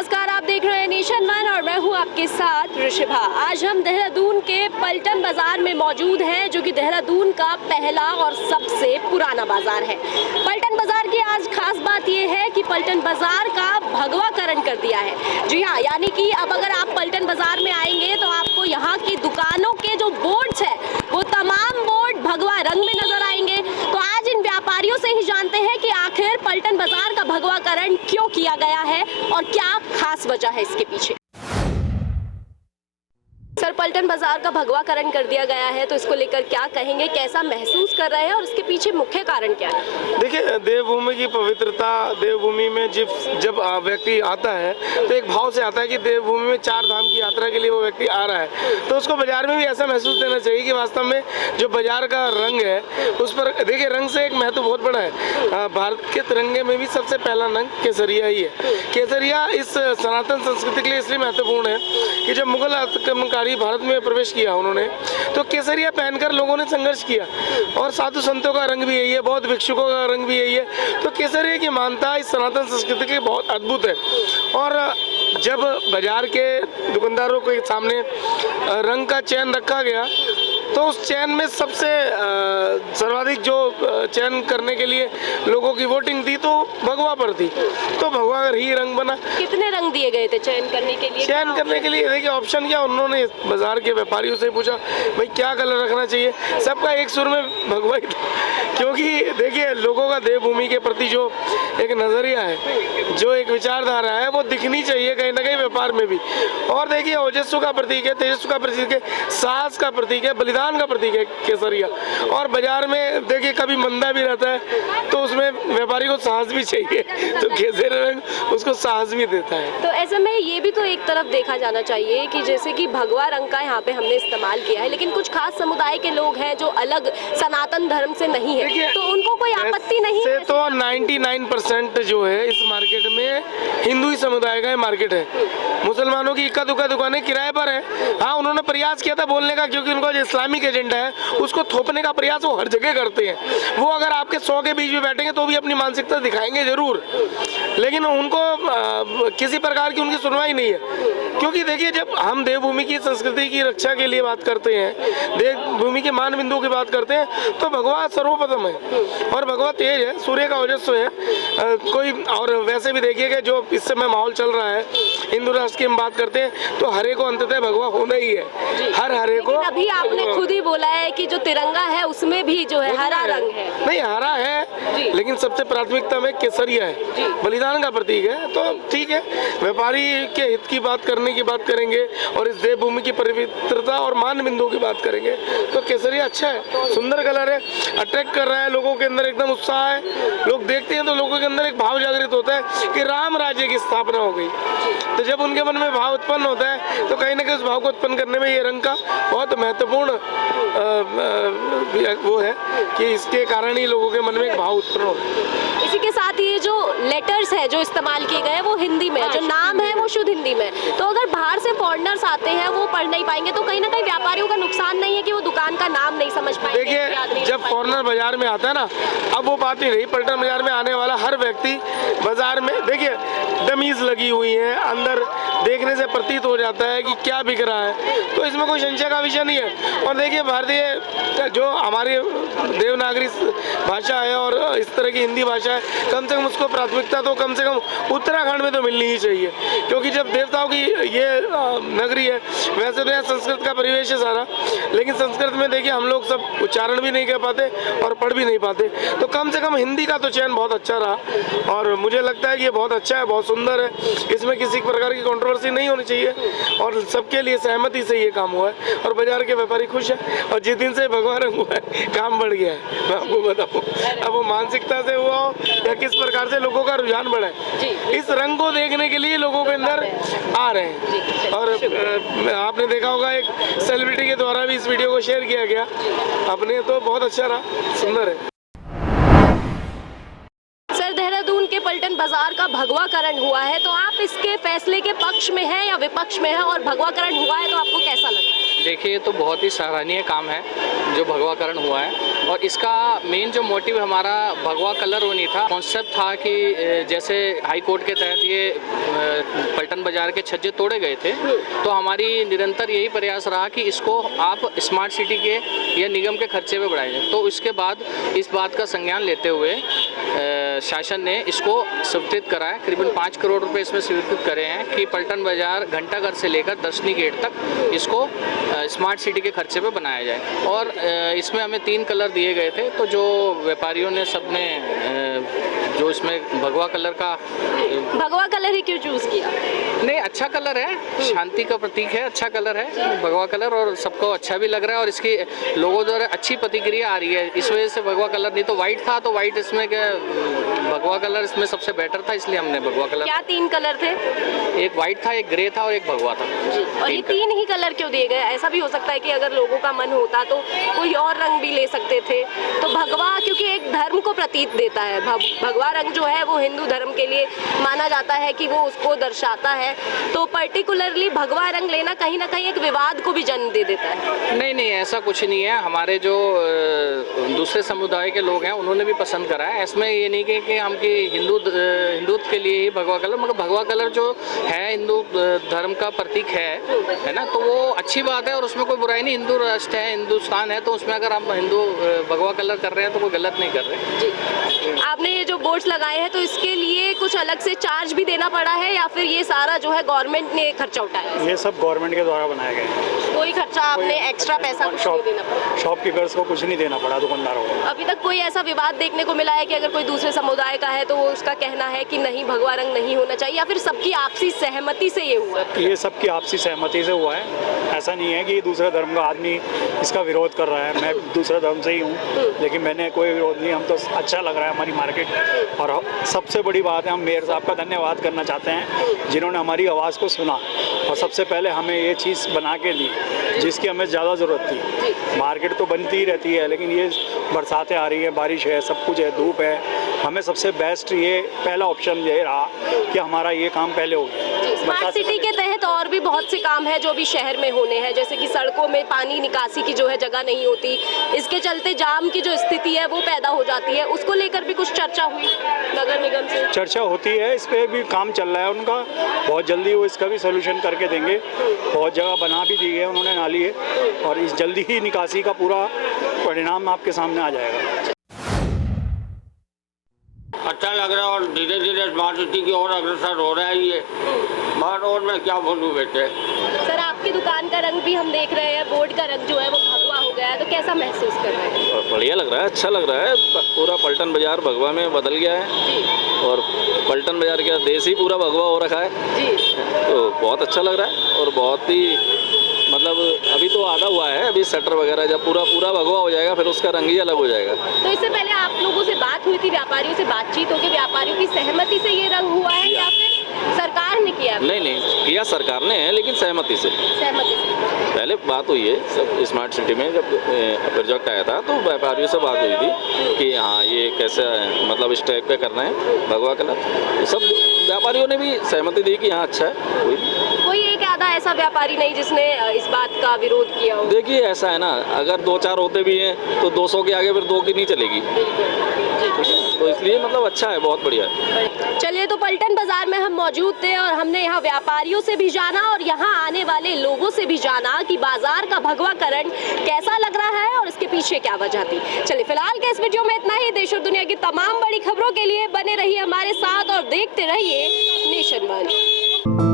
नमस्कार, आप देख रहे हैं नेशन वन और मैं हूं आपके साथ ऋषिभा। आज हम देहरादून के पलटन बाजार में मौजूद हैं, जो कि देहरादून का पहला और सबसे पुराना बाजार है। पलटन बाजार की आज खास बात यह है कि पलटन बाजार का भगवाकरण कर दिया है। जी हाँ, यानी कि अब अगर आप पलटन बाजार में आएंगे तो आपको यहाँ की दुकानों के जो बोर्ड्स है वो तमाम बोर्ड भगवा रंग में नजर आएंगे। तो आज इन व्यापारियों से ही जानते हैं कि आखिर पलटन बाजार का भगवाकरण क्यों किया गया है और क्या खास वजह है इसके पीछे। सर, पलटन बाजार का भगवाकरण कर दिया गया है तो इसको लेकर क्या कहेंगे, कैसा महसूस कर रहे हैं और इसके पीछे मुख्य कारण क्या है? देखिए, देवभूमि की पवित्रता, देवभूमि में जब व्यक्ति आता है तो एक भाव से आता है कि देवभूमि में 4 धाम की यात्रा के लिए वो व्यक्ति आ रहा है, तो उसको बाजार में भी ऐसा महसूस देना चाहिए कि वास्तव में जो बाजार का रंग है उस पर देखिए, रंग से एक महत्व बहुत बड़ा है। भारत के तिरंगे में भी सबसे पहला रंग केसरिया ही है। केसरिया इस सनातन संस्कृति के लिए इसलिए महत्वपूर्ण है कि जब मुगल आक्रमणकारी भारत में प्रवेश किया उन्होंने, तो केसरिया पहनकर लोगों ने संघर्ष किया, और साधु संतों का रंग भी यही है, बौद्ध भिक्षुकों का रंग भी यही है। तो केसरिया की मान्यता इस सनातन संस्कृति की बहुत अद्भुत है। और जब बाजार के दुकानदारों के सामने रंग का चयन रखा गया तो उस चयन में सबसे सर्वाधिक जो चयन करने के लिए लोगों की वोटिंग थी तो भगवा पर थी, तो भगवा ही रंग बना। कितने रंग दिए गए थे चयन करने के लिए? चयन करने के लिए देखिए ऑप्शन क्या, उन्होंने बाजार के व्यापारियों से पूछा भाई क्या कलर रखना चाहिए, सबका एक सुर में भगवा ही था। क्योंकि देखिए, लोगों का देवभूमि के प्रति जो एक नजरिया है, जो एक विचारधारा है, वो दिखनी चाहिए कहीं ना कहीं व्यापार में भी। और देखिए, ओजस्वी का प्रतीक है, तेजस्वी का प्रतीक है, साहस का प्रतीक है, बलिदान का प्रतीक है केसरिया। और बाजार में देखिए कभी मंदा भी रहता है तो उसमें व्यापारी को साहस भी चाहिए, तो केसरिया रंग उसको साहस भी देता है। तो ऐसे में ये भी तो एक तरफ देखा जाना चाहिए कि जैसे कि भगवा रंग का यहाँ पे हमने इस्तेमाल किया है, लेकिन कुछ खास समुदाय के लोग हैं जो अलग सनातन धर्म से नहीं है, तो उनको कोई आपत्ति नहीं है? तो 99% जो है इस मार्केट में हिंदू ही समुदाय का मार्केट है। मुसलमानों की इक्का दुक्का दुकानें किराए पर है। हाँ, उन्होंने प्रयास किया था बोलने का, क्योंकि उनको जो इस्लामिक एजेंडा है उसको थोपने का प्रयास वो हर जगह करते हैं। वो अगर आपके 100 के बीच में बैठेंगे तो भी अपनी मानसिकता दिखाएंगे जरूर, लेकिन उनको किसी प्रकार की उनकी सुनवाई नहीं है। क्योंकि देखिए, जब हम देवभूमि की संस्कृति की रक्षा के लिए बात करते हैं, देवभूमि के मान बिंदुओं की बात करते हैं, तो भगवा सर्वप्रथम है। और भगवा तेज है, सूर्य का ओजस्वी है। कोई और वैसे भी देखिएगा जो इस समय माहौल चल रहा है, हिंदू राष्ट्र की हम बात करते हैं तो हरे को अंततः भगवा होना ही है, हर हरे को। अभी आपने खुद ही बोला है कि जो तिरंगा है उसमें भी जो है हरा रंग है। नहीं, हरा है, लेकिन सबसे प्राथमिकता में केसरिया है, बलिदान का प्रतीक है। तो ठीक है, व्यापारी के हित की बात करने की बात करेंगे और इस देवभूमि की पवित्रता और मान बिंदुओं की बात करेंगे तो केसरिया अच्छा है, सुंदर कलर है, अट्रैक्ट कर रहा है, लोगों के अंदर एकदम उत्साह है। लोग देखते हैं तो लोगों के अंदर एक भाव जागृत होता है कि राम राज्य की स्थापना हो गई। तो जब उनके मन में भाव उत्पन्न होता है तो कहीं ना कहीं उस भाव को उत्पन्न करने में ये रंग का बहुत महत्वपूर्ण वो है कि इसके कारण ही लोगों के मन में एक भाव उत्पन्न होता है। इसी के साथ ये जो लेटर्स है जो इस्तेमाल किए गए वो हिंदी में, जो नाम है वो शुद्ध हिंदी में, तो अगर बाहर से फॉरेनर्स आते हैं वो पढ़ नहीं पाएंगे तो कहीं ना कहीं व्यापारियों का नुकसान नहीं है कि वो दुकान का नाम नहीं समझ पाएंगे? देखिए, जब फॉरेनर बाजार में आता है ना, अब वो बात नहीं रही। पलटन बाजार में आने वाला हर व्यक्ति बाजार में देखिए डमीज लगी हुई है, अंदर देखने से प्रतीत हो जाता है कि क्या बिक रहा है, तो इसमें कोई संशय का विषय नहीं है। और देखिए, भारतीय जो हमारी देवनागरी भाषा है और इस तरह की हिंदी भाषा है, कम से कम उसको प्राथमिकता तो कम से कम उत्तराखंड में तो मिलनी ही चाहिए, क्योंकि जब देवताओं की ये नगरी है। वैसे तो यहाँ संस्कृत का परिवेश है सारा, लेकिन संस्कृत में देखिए हम लोग सब उच्चारण भी नहीं कर पाते और पढ़ भी नहीं पाते, तो कम से कम हिंदी का तो चयन बहुत अच्छा रहा और मुझे लगता है कि ये बहुत अच्छा है, बहुत सुंदर है। इसमें किसी प्रकार की कंट्रोवर्सी नहीं होनी चाहिए और सबके लिए सहमति से ये काम हुआ है और बाजार के व्यापारी खुश है। और जिस दिन से भगवा रंग हुआ है काम बढ़ गया है, मैं आपको बताऊँ। अब वो मानसिकता से हुआ हो या किस प्रकार से लोगों का रुझान बढ़ा है, इस रंग को देखने के लिए लोगों के अंदर आ रहे हैं। और आपने देखा होगा एक सेलिब्रिटी के द्वारा भी इस वीडियो को शेयर किया गया आपने, तो बहुत अच्छा रहा, सुंदर है। सर, देहरादून के पलटन बाजार का भगवाकरण हुआ है तो आप इसके फैसले के पक्ष में हैं या विपक्ष में हैं, और भगवाकरण हुआ है तो आपको कैसा लगा? देखिए, तो बहुत ही सराहनीय काम है जो भगवाकरण हुआ है, और इसका मेन जो मोटिव हमारा भगवा कलर वो नहीं था। कॉन्सेप्ट था कि जैसे हाई कोर्ट के तहत ये पलटन बाजार के छज्जे तोड़े गए थे, तो हमारी निरंतर यही प्रयास रहा कि इसको आप स्मार्ट सिटी के या निगम के खर्चे पे बढ़ाए जाए। तो इसके बाद इस बात का संज्ञान लेते हुए शासन ने इसको स्वीकृत करा है। करीबन 5 करोड़ रुपए इसमें स्वीकृत करे हैं कि पलटन बाजार घंटाघर से लेकर दर्शनी गेट तक इसको स्मार्ट सिटी के खर्चे पे बनाया जाए। और इसमें हमें 3 कलर दिए गए थे, तो जो व्यापारियों ने सबने जो इसमें भगवा कलर का भगवा कलर ही क्यों चूज किया? नहीं, अच्छा कलर है, शांति का प्रतीक है, अच्छा कलर है भगवा कलर, और सबको अच्छा भी लग रहा है और इसकी लोगों द्वारा अच्छी प्रतिक्रिया आ रही है। इस वजह से भगवा कलर, नहीं तो वाइट था, तो वाइट इसमें क्या, भगवा कलर इसमें सबसे बेटर था, इसलिए हमने भगवा कलर। क्या 3 कलर थे? एक वाइट था, एक ग्रे था और एक भगवा था। और ये 3 ही कलर क्यों दिए गए? ऐसा भी हो सकता है कि अगर लोगों का मन होता तो कोई और रंग भी ले सकते थे। तो भगवा क्योंकि एक धर्म को प्रतीक देता है, भगवा रंग जो है वो हिंदू धर्म के लिए माना जाता है कि वो उसको दर्शाता है, तो पर्टिकुलरली भगवा रंग लेना कहीं ना कहीं एक विवाद को भी जन्म दे देता है। नहीं, ऐसा कुछ नहीं है। हमारे जो दूसरे समुदाय के लोग हैं उन्होंने भी पसंद करा है। इसमें ये नहीं कि हम कि हिंदुत्व के लिए ही भगवा कलर, मगर भगवा कलर जो है हिंदू धर्म का प्रतीक है ना, तो वो अच्छी बात है और उसमें कोई बुराई नहीं। हिंदू राष्ट्र है, हिंदुस्तान है, तो उसमें अगर हम हिंदू भगवा कलर कर रहे हैं तो कोई गलत नहीं कर रहे। जी, आपने ये जो बोर्ड्स लगाए हैं तो इसके लिए कुछ अलग से चार्ज भी देना पड़ा है या फिर ये सारा जो है गवर्नमेंट ने खर्चा उठाया है? ये सब गवर्नमेंट के द्वारा बनाए गए हैं। कोई खर्चा आपने एक्स्ट्रा पैसा कुछ नहीं देना पड़ा? शॉपकीपर्स को कुछ नहीं देना पड़ा, दुकानदारों को। अभी तक कोई ऐसा विवाद देखने को मिला है कि अगर कोई दूसरे समुदाय का है तो वो उसका कहना है कि नहीं भगवा रंग नहीं होना चाहिए, या फिर सबकी आपसी सहमति से ये हुआ? ये सबकी आपसी सहमति से हुआ है। ऐसा नहीं है कि दूसरे धर्म का आदमी इसका विरोध कर रहा है। मैं दूसरे धर्म से ही हूँ, लेकिन मैंने कोई विरोध नहीं। हम तो अच्छा लग रहा है हमारी मार्केट। और सबसे बड़ी बात है, हम मेयर साहब का धन्यवाद करना चाहते हैं जिन्होंने हमारी आवाज़ को सुना और सबसे पहले हमें ये चीज़ बना के दी जिसकी हमें ज़्यादा ज़रूरत थी। मार्केट तो बनती ही रहती है, लेकिन ये बरसातें आ रही हैं, बारिश है, सब कुछ है, धूप है, हमें सबसे बेस्ट ये पहला ऑप्शन ये रहा कि हमारा ये काम पहले हो गया। स्मार्ट सिटी के तहत और भी बहुत से काम है जो भी शहर में होने हैं, जैसे कि सड़कों में पानी निकासी की जो है जगह नहीं होती, इसके चलते जाम की जो स्थिति है वो पैदा हो जाती है। उसको लेकर भी कुछ चर्चा हुई नगर निगम से? चर्चा होती है, इस पे भी काम चल रहा है उनका। बहुत जल्दी वो इसका भी सोल्यूशन करके देंगे। बहुत जगह बना भी दी है उन्होंने नाली है, और इस जल्दी ही निकासी का पूरा परिणाम आपके सामने आ जाएगा। अच्छा लग रहा है और धीरे धीरे स्मार्ट सिटी की ओर अग्रसर हो रहा है ये। बाहर और मैं क्या बोलूँ बेटे। सर, आपकी दुकान का रंग भी हम देख रहे हैं, बोर्ड का रंग जो है वो भगवा हो गया है, तो कैसा महसूस कर रहे हैं? बढ़िया लग रहा है, अच्छा लग रहा है। पूरा पलटन बाजार भगवा में बदल गया है और पलटन बाजार का देश ही पूरा भगवा हो रखा है जी। तो बहुत अच्छा लग रहा है। और बहुत ही मतलब अभी तो आधा हुआ है, अभी शटर वगैरह जब पूरा भगवा हो जाएगा फिर उसका रंग ही अलग हो जाएगा। तो इससे पहले आप लोगों से बात हुई थी, व्यापारियों से बातचीत होगी, व्यापारियों की सहमति से ये रंग हुआ है या फिर सरकार ने किया? नहीं किया सरकार ने है, लेकिन सहमति से पहले बात हुई है। सब स्मार्ट सिटी में जब प्रोजेक्ट आया था तो व्यापारियों से बात हुई थी कि हाँ ये कैसे मतलब इस टाइप का करना है भगवा कलर। तो सब व्यापारियों ने भी सहमति दी कि हाँ अच्छा है। कोई एक आधा ऐसा व्यापारी नहीं जिसने इस बात का विरोध किया हो? देखिए ऐसा है ना, अगर 2-4 होते भी हैं तो 200 के आगे फिर 2 की नहीं चलेगी, तो इसलिए मतलब अच्छा है, बहुत बढ़िया है। चलिए, तो पलटन बाजार में हम मौजूद थे और हमने यहाँ व्यापारियों से भी जाना और यहाँ आने वाले लोगों से भी जाना कि बाजार का भगवाकरण कैसा लग रहा है और इसके पीछे क्या वजह थी। चलिए, फिलहाल के इस वीडियो में इतना ही। देश और दुनिया की तमाम बड़ी खबरों के लिए बने रहिए हमारे साथ और देखते रहिए नेशन वन।